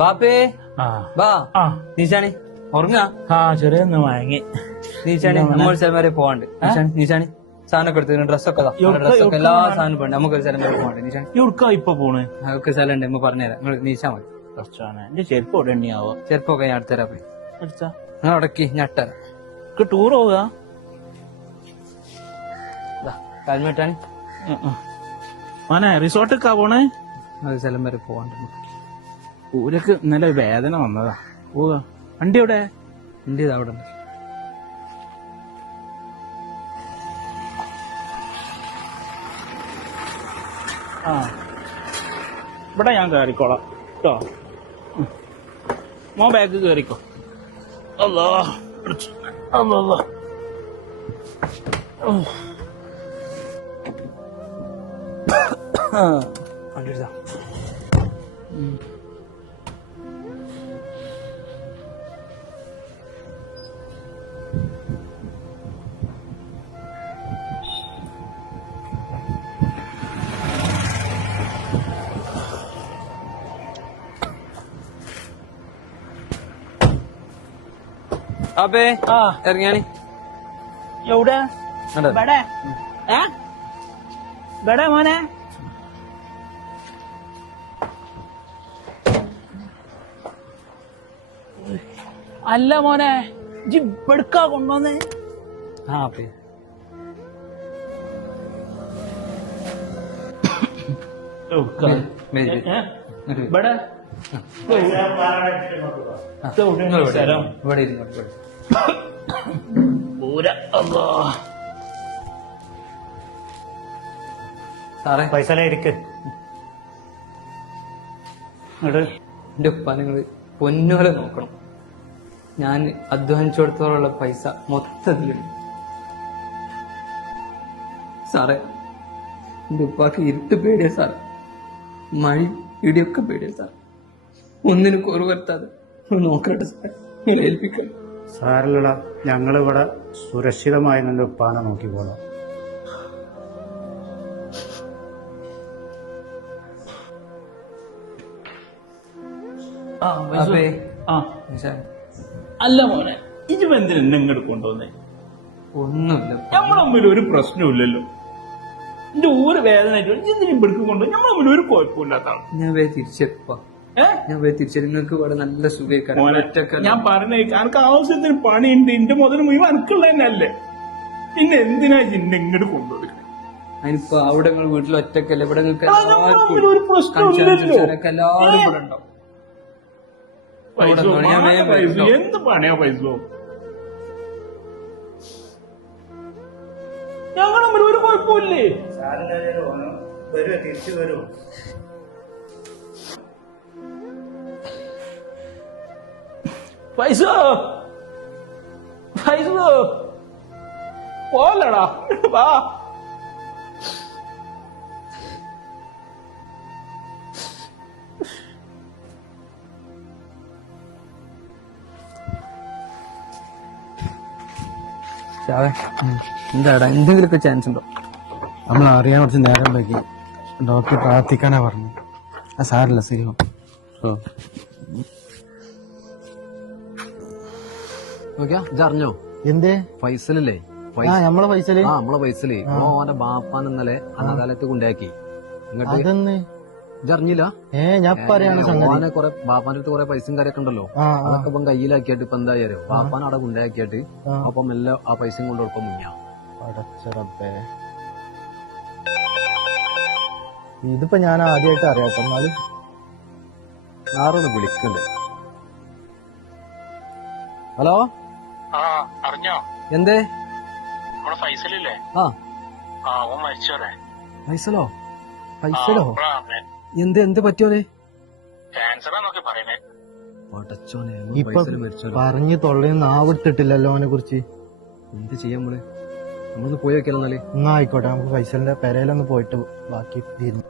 ബാപ്പേ ബാ നീച്ചാണി ഉറങ്ങാ ചെറിയൊന്ന് വാങ്ങി നീച്ചാണി നമ്മൾ സ്ഥലം വരെ പോവാണ്ട് നീച്ചാണി സാധനമൊക്കെ എടുത്ത് ഡ്രസ്സൊക്കെ ഡ്രസ്സൊക്കെ എല്ലാ സാധനം പോകണ്ട് നമുക്കൊരു സ്ഥലം വരെ പോകണ്ട് നീച്ചാണി ഇവിടുക്കാ ഇപ്പൊ പോണ് നമുക്ക് സ്ഥലം ഉണ്ട് നമ്മൾ പറഞ്ഞുതരാം നിങ്ങൾ നീച്ചാ മതി. എന്റെ ചെരുപ്പ് ഇവിടെ എണ്ണിയാവോ ചെറുപ്പൊക്കെ ഞാൻ അടുത്തരാ പോയി അടിച്ചാ നിങ്ങൾ ഉടക്കി ഞട്ടരാ ടൂർ പോവുക കാൽമേട്ടാണി മോനെ റിസോർട്ടൊക്കെ പോണേ ഒരു സ്ഥലം വരെ പോവാണ്ട് ഊരക്ക് ഇന്നലെ വേദന വന്നതാ പോവുക വണ്ടി എവിടെ എന്റെ ഇത് അവിടെ ഉണ്ട്. ഇവിടെ ഞാൻ കയറിക്കോളാം കേട്ടോ മോ ബാഗ് കയറിക്കോ അല്ലോ അല്ലോ വണ്ടി എടുത്താ അപ്പേ ഇറങ്ങിയാണി എവിടെ ഇവിടെ ഇവിടെ മോനെ അല്ല മോനെ ജിബെടുക്കാ കൊണ്ടുവന്നേ അപ്പേ ഇവിടെ ഇവിടെ ഇരുന്നു സാറേ പൈസ ഇരിക്ക് എന്റെ ഉപ്പ നിങ്ങള് പൊന്നുപോലെ നോക്കണം. ഞാൻ അധ്വാനിച്ചെടുത്തോളുള്ള പൈസ മൊത്തത്തിലുണ്ട് സാറേ. എന്റെ ഉപ്പാക്ക് ഇരുട്ട് പേടിയ സാർ, മഴ ഇടിയൊക്കെ പേടിയ സാർ. ഒന്നിനും കുറവ് വരുത്താതെ നോക്കട്ടെ സാർ, നിങ്ങൾ ഏൽപ്പിക്കണം. സാരല്ലടാ, ഞങ്ങളിവിടെ സുരക്ഷിതമായി നിന്റെ ഉപ്പാനെ നോക്കിക്കോളാം. അല്ല മോനെ ഇത് എന്തിനാ ഇങ്ങോട്ട് കൊണ്ടുവന്നേ? ഒന്നുമില്ല, നമ്മൾ തമ്മിൽ ഒരു പ്രശ്നമില്ലല്ലോ. എന്റെ ഊര് വേദന എന്തിനും ഇവിടേക്ക് കൊണ്ടുപോയി നമ്മൾ തമ്മിൽ ഒരു കുഴപ്പമില്ലാത്താണ്. ഞാൻ തിരിച്ചെടുപ്പാ, ഞാൻ തിരിച്ചു. നിങ്ങൾക്ക് ഇവിടെ നല്ല സുഖം. ഞാൻ പറഞ്ഞ എനിക്ക് ആവശ്യത്തിന് പണിയുണ്ട്, എന്റെ മുതൽ മുഴുവൻ എനിക്കുള്ള തന്നെ അല്ലേ, പിന്നെ എന്തിനാ ഇന്നെ ഇങ്ങോട്ട് കൊണ്ടുപോയി? അതിനിപ്പോ അവിടെ നിങ്ങൾ വീട്ടിൽ ഒറ്റക്കല്ലേ, ഇവിടെ നിങ്ങൾക്ക് ഒരു പ്രശ്നമില്ലല്ലോ. എല്ലാവരും ഇവിടെ ഉണ്ടാവും. എന്ത് പണിയാ പൈസ? ഞങ്ങൾ തമ്മിൽ ഒരു കുഴപ്പമില്ലേ? തിരിച്ചു വരൂ. പൈസ പൈസ പോലടാ, വാ. എന്താടാ, എന്തെങ്കിലുമൊക്കെ ചാൻസ് ഉണ്ടോ? നമ്മൾ അറിയാൻ കുറച്ച് നേരം വൈകി. ഡോക്ടർ പ്രാർത്ഥിക്കാനാ പറഞ്ഞു. ആ സാരല്ല, ശരിയോ? അറിഞ്ഞോ എന്തേ പൈസലല്ലേ? നമ്മളെ പൈസല് നമ്മളെ പൈസല് ഓന്റെ ബാപ്പാൻ ഇന്നലെ അനാഥാലയത്ത് കൊണ്ടാക്കി. അതെന്ന് ഇതറിഞ്ഞില്ല? ഞാൻ പറയാണ് ഓനെ കൊറേ ബാപ്പാന്റെ അടുത്ത് കൊറേ പൈസയും കാര്യമൊക്കെ ഉണ്ടല്ലോ, അതൊക്കെ ഇപ്പം കയ്യിലാക്കിയിട്ട് ഇപ്പൊ എന്തായാലോ ബാപ്പാൻ അവിടെ കൊണ്ടാക്കിയിട്ട് അപ്പം എല്ലാം ആ പൈസയും കൊണ്ട് കൊടുക്കാൻ മുങ്ങിയാ. ഇതിപ്പോ ഞാൻ ആദ്യമായിട്ട് അറിയാട്ടോ. എന്നാലും ആരോട് വിളിക്കണ്ടേ? ഹലോ, അറിഞ്ഞോ? എന്തേ? ഫൈസലില്ലേ? പൈസലോ? പൈസലോ? എന്ത് പറ്റിയോനെ? ഇപ്പൊ പറഞ്ഞു തൊള്ളയും നാവിട്ടിട്ടില്ലല്ലോ അവനെ കുറിച്ച്. എന്ത് ചെയ്യാൻ നമ്മള്? നമ്മളൊന്ന് പോയി വെക്കലെന്നാല്. എന്നാ ആയിക്കോട്ടെ, നമുക്ക് ഫൈസലിന്റെ പെരയിലൊന്ന് പോയിട്ട് ബാക്കി തീരുന്നു.